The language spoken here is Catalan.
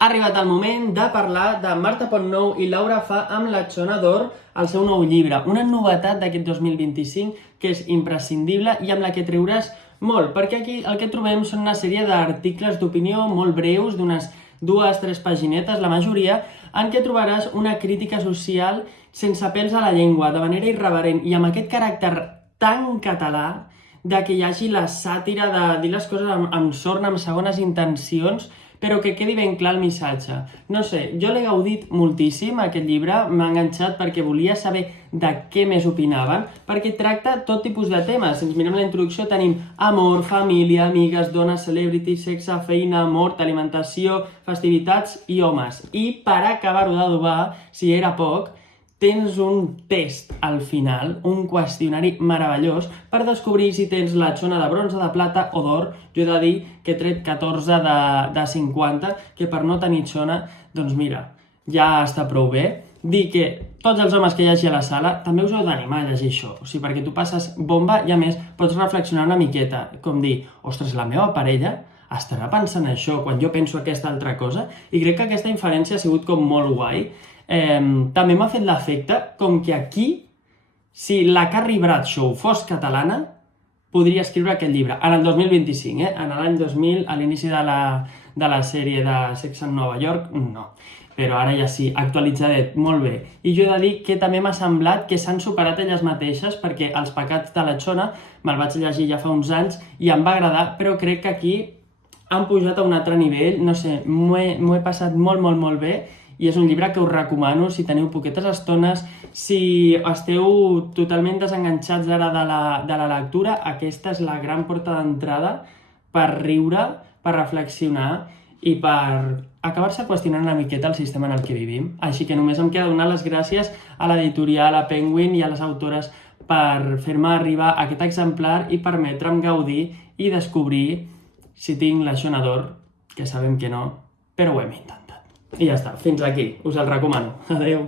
Ha arribat el moment de parlar de Marta Pontnou i Laura Fa amb la Xona d'Or, el seu nou llibre. Una novetat d'aquest 2025 que és imprescindible i amb la que treuràs molt, perquè aquí el que trobem són una sèrie d'articles d'opinió molt breus, d'unes 2-3 paginetes, la majoria, en què trobaràs una crítica social sense pèls a la llengua, de manera irreverent i amb aquest caràcter tan català de que hi hagi la sàtira de dir les coses amb sorna, amb segones intencions, però que quedi ben clar el missatge. No sé, jo l'he gaudit moltíssim, aquest llibre, m'ha enganxat perquè volia saber de què més opinaven, perquè tracta tot tipus de temes. Si ens mirem la introducció tenim amor, família, amigues, dones, celebrity, sexe, feina, mort, alimentació, festivitats i homes. I per acabar-ho d'adobar, si era poc, tens un test al final, un qüestionari meravellós per descobrir si tens la Xona de bronze, de plata o d'or. Jo he de dir que he tret 14 de 50, que per no tenir Xona, doncs mira, ja està prou bé. Dir que tots els homes que hi hagi a la sala també us heu d'animar a llegir això, o sigui, perquè tu passes bomba i a més pots reflexionar una miqueta, com dir, ostres, la meva parella estarà pensant això quan jo penso aquesta altra cosa, i crec que aquesta inferència ha sigut com molt guai. També m'ha fet l'efecte com que aquí, si la Carrie Bradshaw fos catalana, podria escriure aquest llibre, en el 2025, en l'any 2000, a l'inici de la sèrie de Sex and Nova York, no. Però ara ja sí, actualitzadet, molt bé. I jo he de dir que també m'ha semblat que s'han superat elles mateixes, perquè Els pecats de la Xona me'l vaig llegir ja fa uns anys i em va agradar, però crec que aquí han pujat a un altre nivell, no sé, m'ho he passat molt bé, i és un llibre que us recomano si teniu poquetes estones, si esteu totalment desenganxats ara de la lectura, aquesta és la gran porta d'entrada per riure, per reflexionar i per acabar-se qüestionant una miqueta el sistema en el que vivim. Així que només em queda donar les gràcies a l'editorial, a Penguin i a les autores per fer-me arribar aquest exemplar i permetre'm gaudir i descobrir si tinc la Xona d'Or, que sabem que no, però ho hem intentat. I ja està, fins aquí, us el recomano. Adeu!